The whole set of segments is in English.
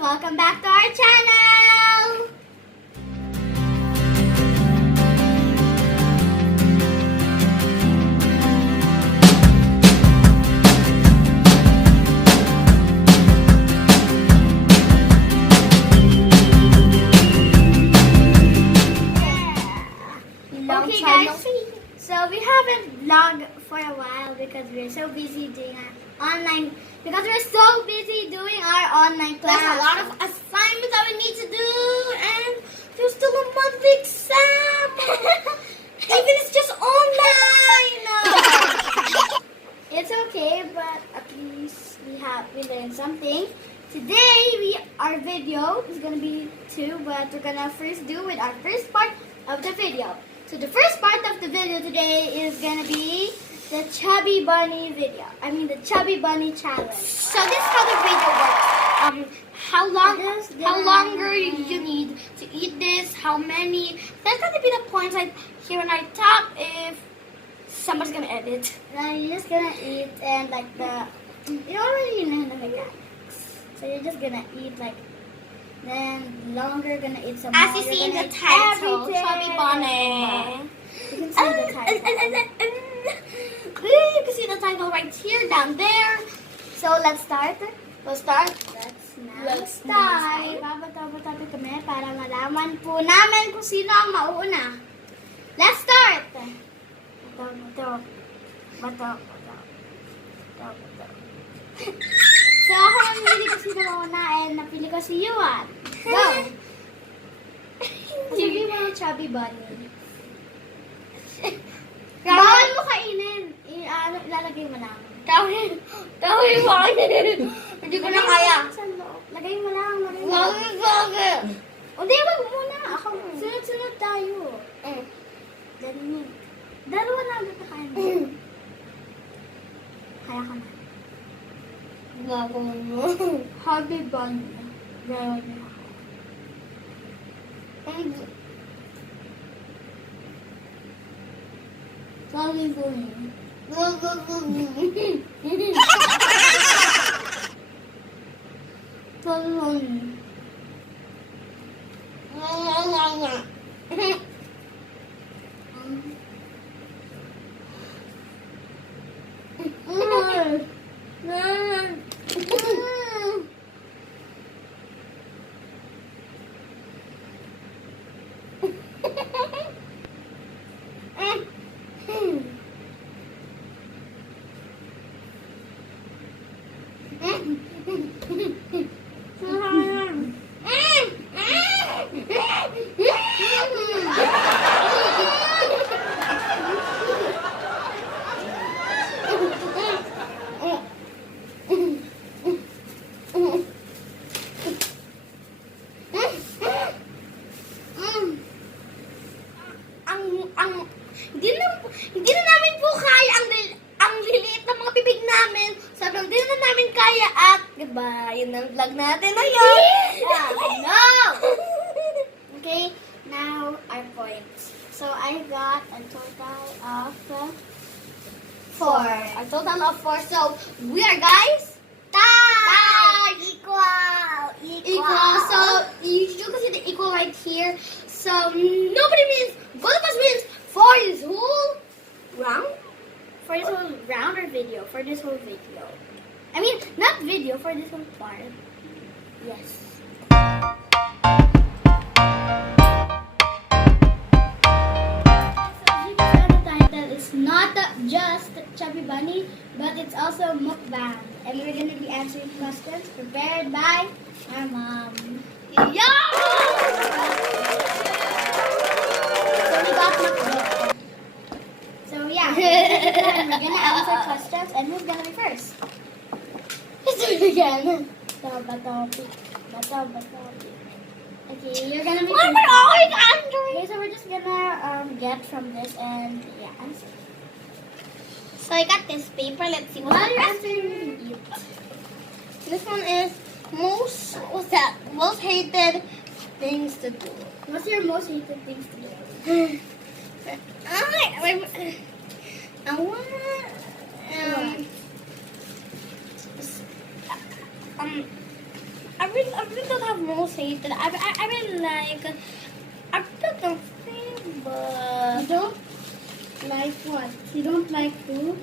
welcome back to our channel! Okay guys, so we haven't vlogged for a while because we're so busy doing our online, because we're so busy doing our online class. There's a lot of assignments that we need to do, and there's still a monthly exam. Even it's just online. It's okay, but at least we learned something. Today our video is gonna be 2, but we're gonna first do with our first part of the video. So the first part of the video today is gonna be the Chubby Bunny video. I mean the Chubby Bunny challenge. So this is how the video works. How longer you need to eat this? How many? That's gonna be the points like here when I talk. If somebody's gonna edit, Now you're just gonna eat and like you already know the mechanics. So you're just gonna eat like. Then longer gonna eat some more. as you see in the title, Chubby Bunny. You can see the title. You can see the title right here, down there. So let's start. Let's start. Let's start. Babatabi kami para malaman po namin kung sino ang mauuna. Let's start. Bato. So ako namili ko sino mauna and napili ko si Yuan. Go! Sabi mo ng Chubby Bunny. Bawal mo kainin. Ilalagay mo lang. Tawin mo kayo. Hindi ko na kaya. Lagay mo lang. Bakit? Hindi, wag muna. Ako, sunod-sunod tayo. Ganun. Dalawa na agad na kaya mo. Kaya ka na. Gagawin mo. Chubby Bunny. Dalawa na. Chubby Bunny. Chubby Bunny. Hindi na namin po kaya ang liliit ng mga bibig namin. Sobrang hindi na namin kaya at goodbye. Yun ang vlog natin ngayon. No! Okay, now our points. So I got a total of 4. A total of 4. So we are guys Tie! equal. So you can see the equal right here. So nobody wins. Both of us wins for this whole round. For this whole round or video? For this whole video. I mean, not video, for this whole part. Yes. So as you can see on the title, it's not just Chubby Bunny, but it's also Mukbang. And we're going to be answering questions prepared by our mom. Yeah! So we got Mcdo. So yeah, we're gonna answer questions, and who's gonna be first? Let's do it again. Bato. Okay, you're gonna be Why am first. I always answering? Okay, so we're just gonna get from this and yeah, answer. So I got this paper. Let's see what While the you're rest. answering, you eat. This one is most hated things to do. What's your most hated things to do? I want I really really don't have most hated. I really like. I don't think, but You don't like what? You don't like food?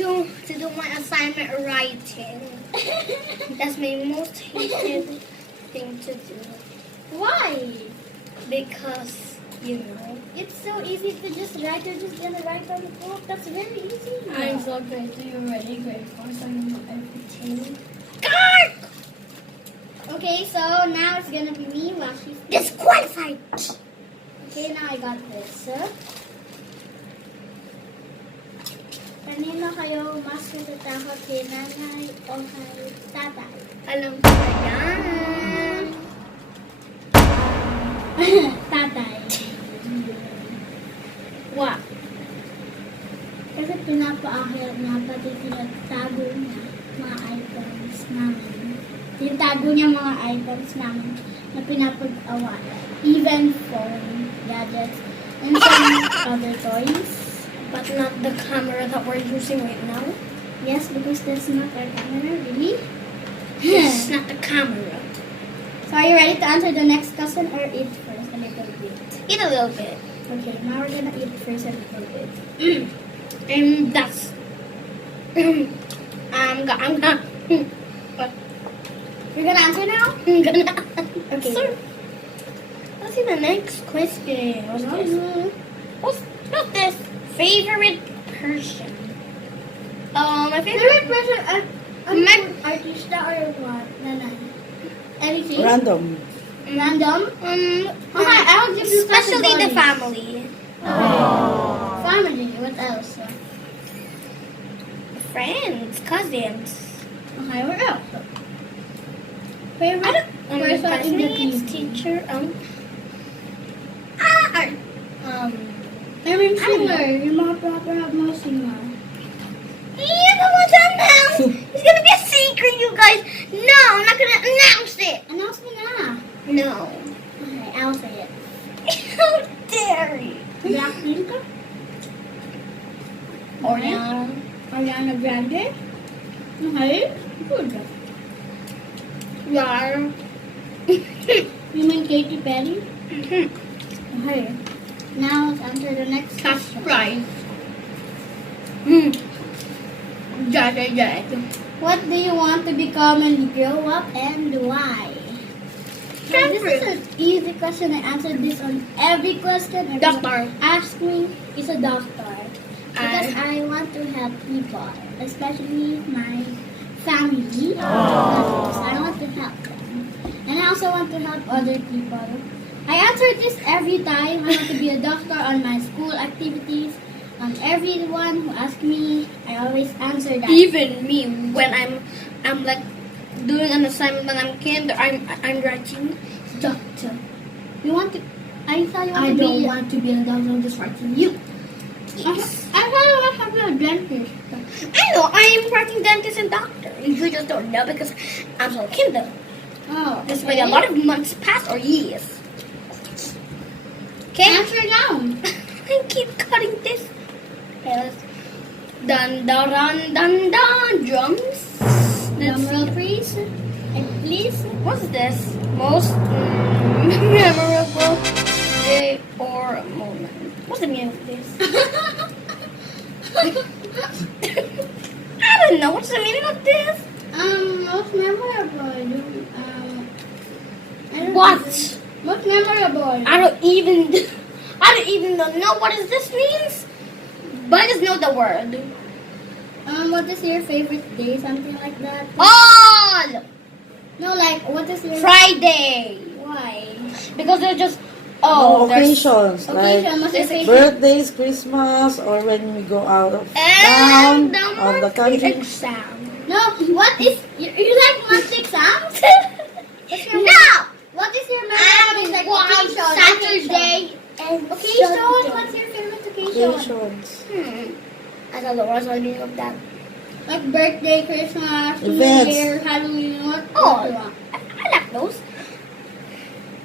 to do my assignment writing. That's my most hated thing to do. Why? Because, you know. It's so easy to just write. You're just gonna write on the book. That's very easy. I'm so grade 3 already, grade 4, so I know everything. Okay, so now it's gonna be me while she's Disqualified! Okay, now I got this. Kanino kayo mas natatakot, kay nanay o kay tatay? Alam ko na yan. Tatay. What? Kasi pinapaahir niya, pati tinatago niya mga items namin. Tinatago niya mga items namin na pinapag-awan. Even phone, gadgets, and some other toys. But not the camera that we're using right now. Yes, because that's not our camera, really. It's not the camera. So are you ready to answer the next question or eat first a little bit? Eat a little bit. Okay, now we're gonna eat first a little bit. And that's... I'm gonna... You're gonna answer now? I'm gonna... Okay. So, let's see the next question. What's this? What's this? Favorite person? My Favorite favorite... person, My- artista or what? Nanay. Anything? Random. Random? Okay, I'll give you Especially the categories. family. Family, what else? Friends, cousins. Okay, what else? I Favorite don't... person in the classmates, team? teacher, I mean singer, yung mga proper mga singer. You know what that announce? It's gonna be a secret, you guys. No, I'm not gonna announce it. Announce mo na. No. Okay, I'll say it. How dare you? Blackpink ka? Oriana. Ariana Grande? Okay, good. Yeah. You mean Katy Perry? Okay. Now let's answer the next Cash question. prize. What do you want to become when you grow up and why? So this is an easy question. I answered this on every question. Doctor. Ask me. It's a doctor. Because I want to help people, especially my family. Because I want to help them. And I also want to help other people. I answer this every time. I want to be a doctor on my school activities. On everyone who asks me, I always answer that. Even me, when I'm like doing an assignment when I'm kinder, I'm writing doctor. You want to? I thought you want I to don't be. want to be a doctor. I'm just writing you. Yes. I thought you want to be a dentist. I know. I am writing dentist and doctor. You just don't know because I'm so kinder. Oh, This way a lot of months pass or years. Okay. Answer now. I keep cutting this. Okay, let's dun dun dun dun dun drums. Drum roll, please. And please. What's this? Most memorable day or moment. What's the meaning of this? I don't know. What's the meaning of this? Most memorable. I don't What? Most memorable. I don't even know what is this means. But I just know the word. What is your favorite day? Something like that. All No, like what is your Friday. why? Because they're just No, there's occasions like Occasion, what's your favorite? birthdays, Christmas, or when we go out of and town, of the country. exam. No, what is you like monthly exams? What's your No. What is your memorable day? Like occasion, Saturday and Occasion. Sunday. What's your favorite occasion? Occasions. I don't know what's the meaning of that. Like birthday, Christmas, New Events. Year, Halloween. What? Oh. what do you want? I like those.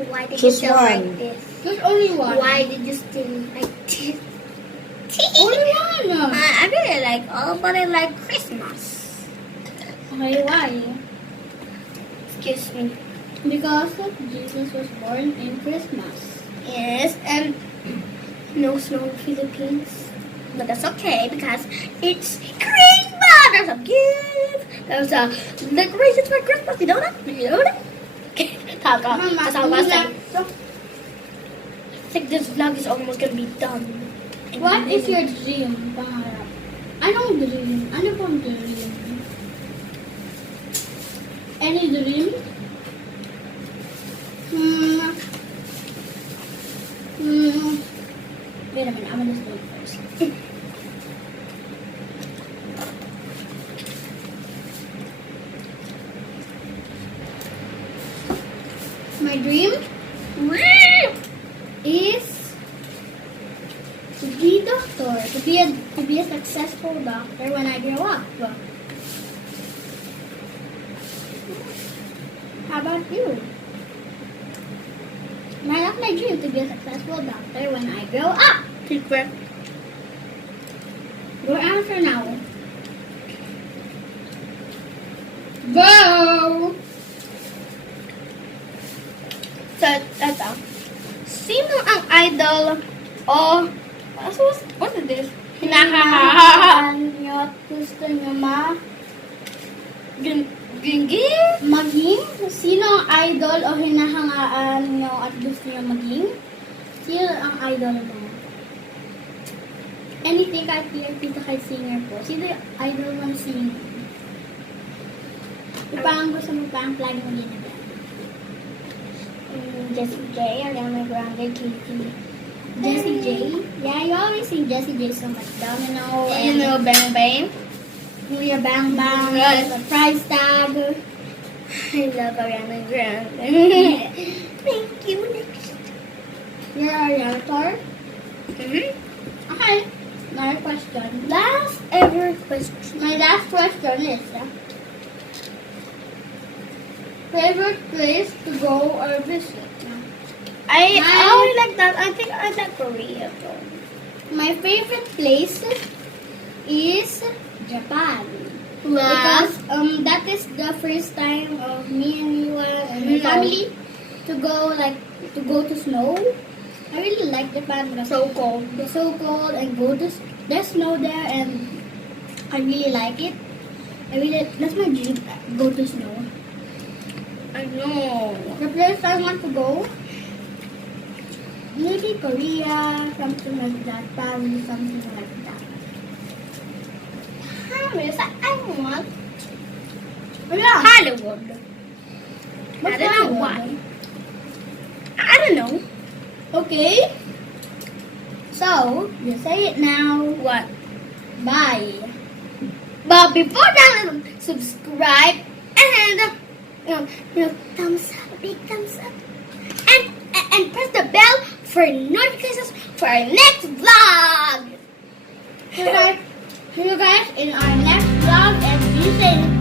Why did Choose you still like one. this? There's only one. Why did you still like this? Only one. I really like all, but I like Christmas. Okay, why? Excuse me. Because Jesus was born in Christmas. Yes, and no snow in Philippines. But that's okay because it's Christmas. There's a gift. There's a decorations for Christmas. You know that? You know that? Okay, Taka. That's all I say. So, I think this vlog is almost gonna be done. what is your dream? Pangarap. Anong dream? Ano pong dream? Any dream? Wait a minute, I'm gonna start first. My dream is to be doctor, to be a successful doctor when I grow up. How about you? That's my dream, to be a successful doctor when I grow up. Secret. Your answer now. Go! So, ito. Sino ang idol o... What is this? Hinahangaan nyo at gusto nyo Gingi? maging? Sino ang idol o hinahangaan nyo at gusto nyo maging? Sino ang idol mo? Anything, kahit artista, kahit singer po. Sino yung idol mo singer? Ipang gusto mo pa ang plug mo din na Jessie J, Ariana Grande, Katie. Jessie J? Yeah, you always sing Jessie J so much. Domino You know, Bang Bang. Julia Bang Bang, Yes. the price tag. I love Ariana Grande. Thank you. Next. You're a realtor? Mm-hmm. Okay. Another question. Last ever question. My last question is, favorite place to go or visit? I Mine- always like that. I think I like Korea though. My favorite place is Japan. Wow. Because that is the first time of me and Yuane and my No. family to go to snow. I really like Japan because So cold. it's so cold and there's snow there and I really like it. That's my dream, go to snow. I know. The place I want to go, maybe Korea, something like that, Paris, something like that. Paris. I want Yeah. Hollywood. What's I don't know Hollywood? why. I don't know. Okay. So, you say it now. What? Bye. But before that, subscribe and thumbs up, big thumbs up, and press the bell for notifications for our next vlog. See you guys in our next vlog and be safe.